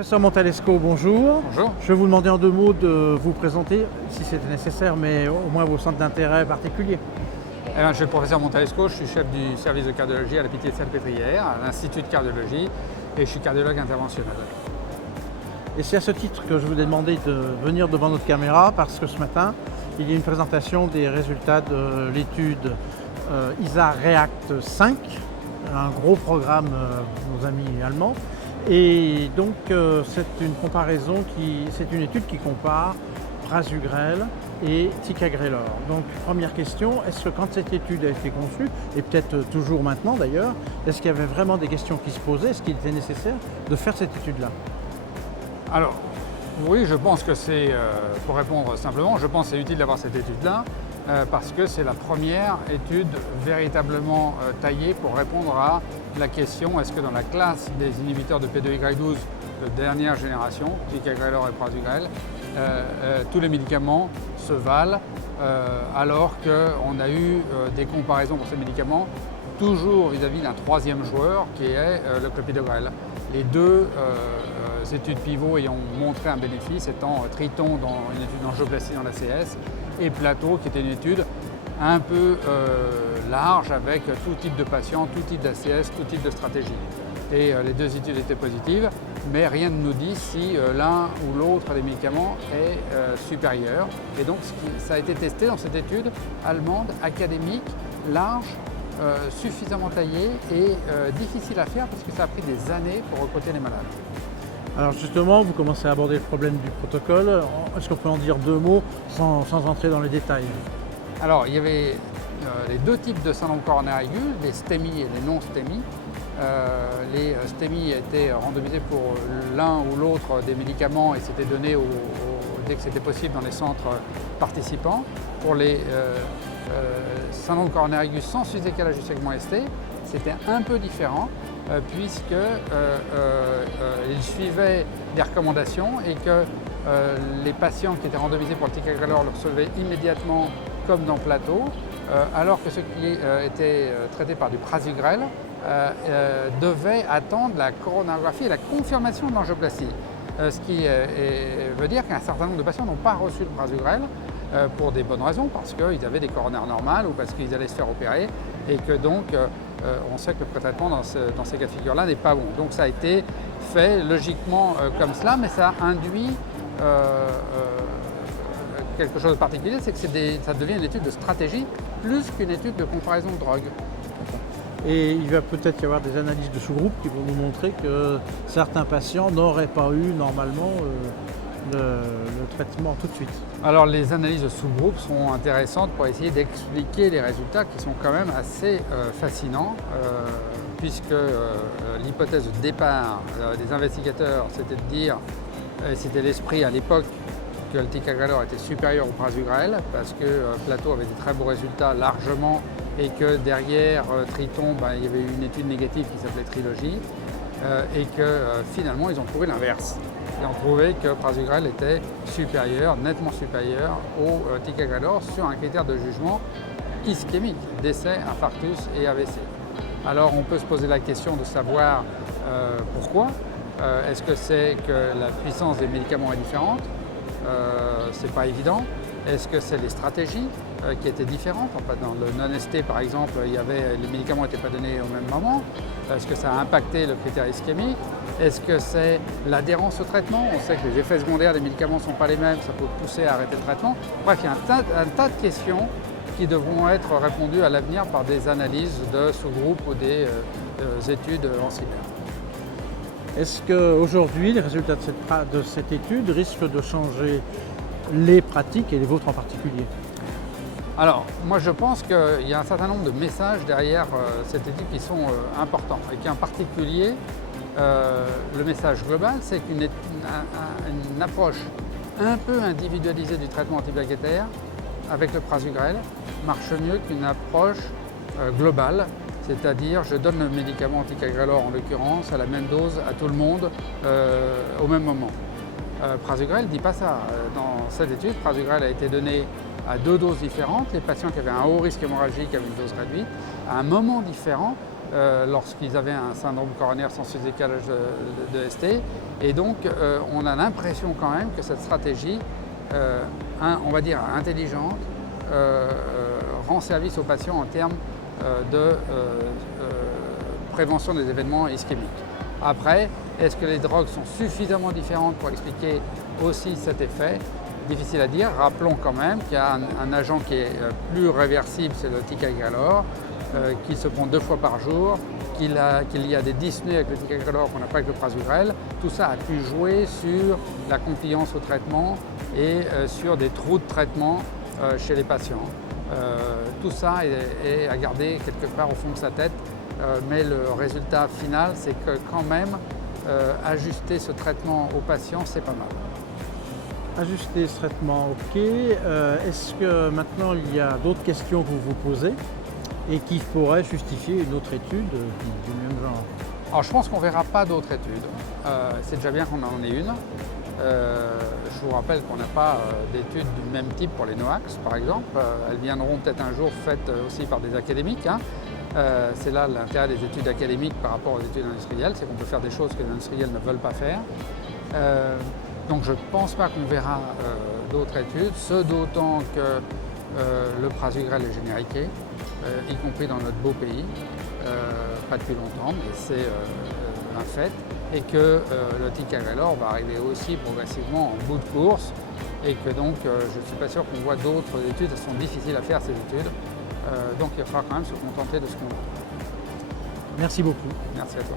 Professeur Montalesco, bonjour. Bonjour. Je vais vous demander en 2 mots de vous présenter, si c'était nécessaire, mais au moins vos centres d'intérêt particuliers. Je suis le professeur Montalesco, je suis chef du service de cardiologie à la Pitié-Salpêtrière, à l'Institut de cardiologie, et je suis cardiologue interventionnel. Et c'est à ce titre que je vous ai demandé de venir devant notre caméra, parce que ce matin, il y a une présentation des résultats de l'étude ISA REACT 5, un gros programme de nos amis allemands. Et donc c'est une étude qui compare prasugrel et ticagrelor. Donc première question, est-ce que quand cette étude a été conçue, et peut-être toujours maintenant d'ailleurs, est-ce qu'il y avait vraiment des questions qui se posaient? Est-ce qu'il était nécessaire de faire cette étude-là? Alors, oui, je pense que c'est, pour répondre simplement, je pense que c'est utile d'avoir cette étude-là, parce que c'est la première étude véritablement taillée pour répondre à la question est-ce que dans la classe des inhibiteurs de P2Y12 de dernière génération, ticagrelor et prasugrel, tous les médicaments se valent alors qu'on a eu des comparaisons pour ces médicaments toujours vis-à-vis d'un troisième joueur qui est le clopidogrel. Les deux études pivots ayant montré un bénéfice étant Triton dans une étude d'angioplastie dans l'ACS et Plateau qui était une étude un peu large avec tout type de patients, tout type d'ACS, tout type de stratégie. Et les deux études étaient positives, mais rien ne nous dit si l'un ou l'autre des médicaments est supérieur. Et donc ça a été testé dans cette étude allemande, académique, large, suffisamment taillée et difficile à faire parce que ça a pris des années pour recruter les malades. Alors justement, vous commencez à aborder le problème du protocole. Est-ce qu'on peut en dire 2 mots sans entrer dans les détails? Alors, il y avait les deux types de syndrome coronaire aigu, les STEMI et les non-STEMI. Les STEMI étaient randomisés pour l'un ou l'autre des médicaments et c'était donné dès que c'était possible dans les centres participants. Pour les syndrome coronaire aigu sans sous-décalage du segment ST, c'était un peu différent puisqu'ils suivaient des recommandations et que les patients qui étaient randomisés pour le ticagrelor le recevaient immédiatement comme dans Plateau, alors que ceux qui étaient traités par du prasugrel devaient attendre la coronarographie et la confirmation de l'angioplastie. Ce qui veut dire qu'un certain nombre de patients n'ont pas reçu le prasugrel pour des bonnes raisons, parce qu'ils avaient des coronaires normales ou parce qu'ils allaient se faire opérer et que donc on sait que le pré-traitement dans ces cas de figure-là n'est pas bon. Donc ça a été fait logiquement comme cela, mais ça induit quelque chose de particulier, c'est que ça devient une étude de stratégie plus qu'une étude de comparaison de drogue. Et il va peut-être y avoir des analyses de sous-groupes qui vont nous montrer que certains patients n'auraient pas eu normalement le traitement tout de suite. Alors les analyses de sous-groupes sont intéressantes pour essayer d'expliquer les résultats qui sont quand même assez fascinants, puisque l'hypothèse de départ des investigateurs, c'était de dire, c'était l'esprit à l'époque, que le ticagrelor était supérieur au prasugrel parce que Plateau avait des très beaux résultats largement et que derrière Triton, il y avait une étude négative qui s'appelait Trilogie et que finalement ils ont trouvé l'inverse. Ils ont trouvé que prasugrel était supérieur, nettement supérieur au ticagrelor sur un critère de jugement ischémique, décès, infarctus et AVC. Alors on peut se poser la question de savoir pourquoi. Est-ce que c'est que la puissance des médicaments est différente? C'est pas évident. Est-ce que c'est les stratégies qui étaient différentes? Dans le non-ST par exemple, les médicaments n'étaient pas donnés au même moment. Est-ce que ça a impacté le critère ischémique? Est-ce que c'est l'adhérence au traitement? On sait que les effets secondaires des médicaments ne sont pas les mêmes, ça peut pousser à arrêter le traitement. Bref, il y a un tas de questions qui devront être répondues à l'avenir par des analyses de sous-groupes ou des études ancillaires. Est-ce qu'aujourd'hui, les résultats de cette étude risquent de changer les pratiques et les vôtres en particulier? Alors, moi je pense qu'il y a un certain nombre de messages derrière cette étude qui sont importants et qu'en particulier, le message global, c'est qu'une approche un peu individualisée du traitement antiplaquettaire avec le prasugrel marche mieux qu'une approche globale. C'est-à-dire, je donne le médicament ticagrelor en l'occurrence à la même dose à tout le monde au même moment. Prasugrel ne dit pas ça. Dans cette étude, prasugrel a été donné à 2 doses différentes. Les patients qui avaient un haut risque hémorragique avaient une dose réduite à un moment différent lorsqu'ils avaient un syndrome coronaire sans sous-décalage de ST. Et donc, on a l'impression quand même que cette stratégie, on va dire intelligente, rend service aux patients en termes de prévention des événements ischémiques. Après, est-ce que les drogues sont suffisamment différentes pour expliquer aussi cet effet? Difficile à dire. Rappelons quand même qu'il y a un agent qui est plus réversible, c'est le ticagrelor, qu'il se prend 2 fois par jour, qu'il y a des dyspnées avec le ticagrelor qu'on n'a pas avec le prasugrel. Tout ça a pu jouer sur la compliance au traitement et sur des trous de traitement chez les patients. Tout ça est à garder quelque part au fond de sa tête, mais le résultat final, c'est que quand même, ajuster ce traitement aux patients, c'est pas mal. Ajuster ce traitement, ok. Est-ce que maintenant il y a d'autres questions que vous vous posez et qui pourraient justifier une autre étude du même genre? Alors je pense qu'on ne verra pas d'autres études. C'est déjà bien qu'on en ait une. Je vous rappelle qu'on n'a pas d'études du même type pour les NOACs, par exemple. Elles viendront peut-être un jour faites aussi par des académiques. C'est là l'intérêt des études académiques par rapport aux études industrielles, c'est qu'on peut faire des choses que les industriels ne veulent pas faire. Donc je ne pense pas qu'on verra d'autres études, ce d'autant que le prasugrel est génériqué, y compris dans notre beau pays, pas depuis longtemps, mais c'est un fait, et que le ticagrelor va arriver aussi progressivement en bout de course, et que donc je ne suis pas sûr qu'on voit d'autres études, elles sont difficiles à faire ces études, donc il va falloir quand même se contenter de ce qu'on a. Merci beaucoup. Merci à toi.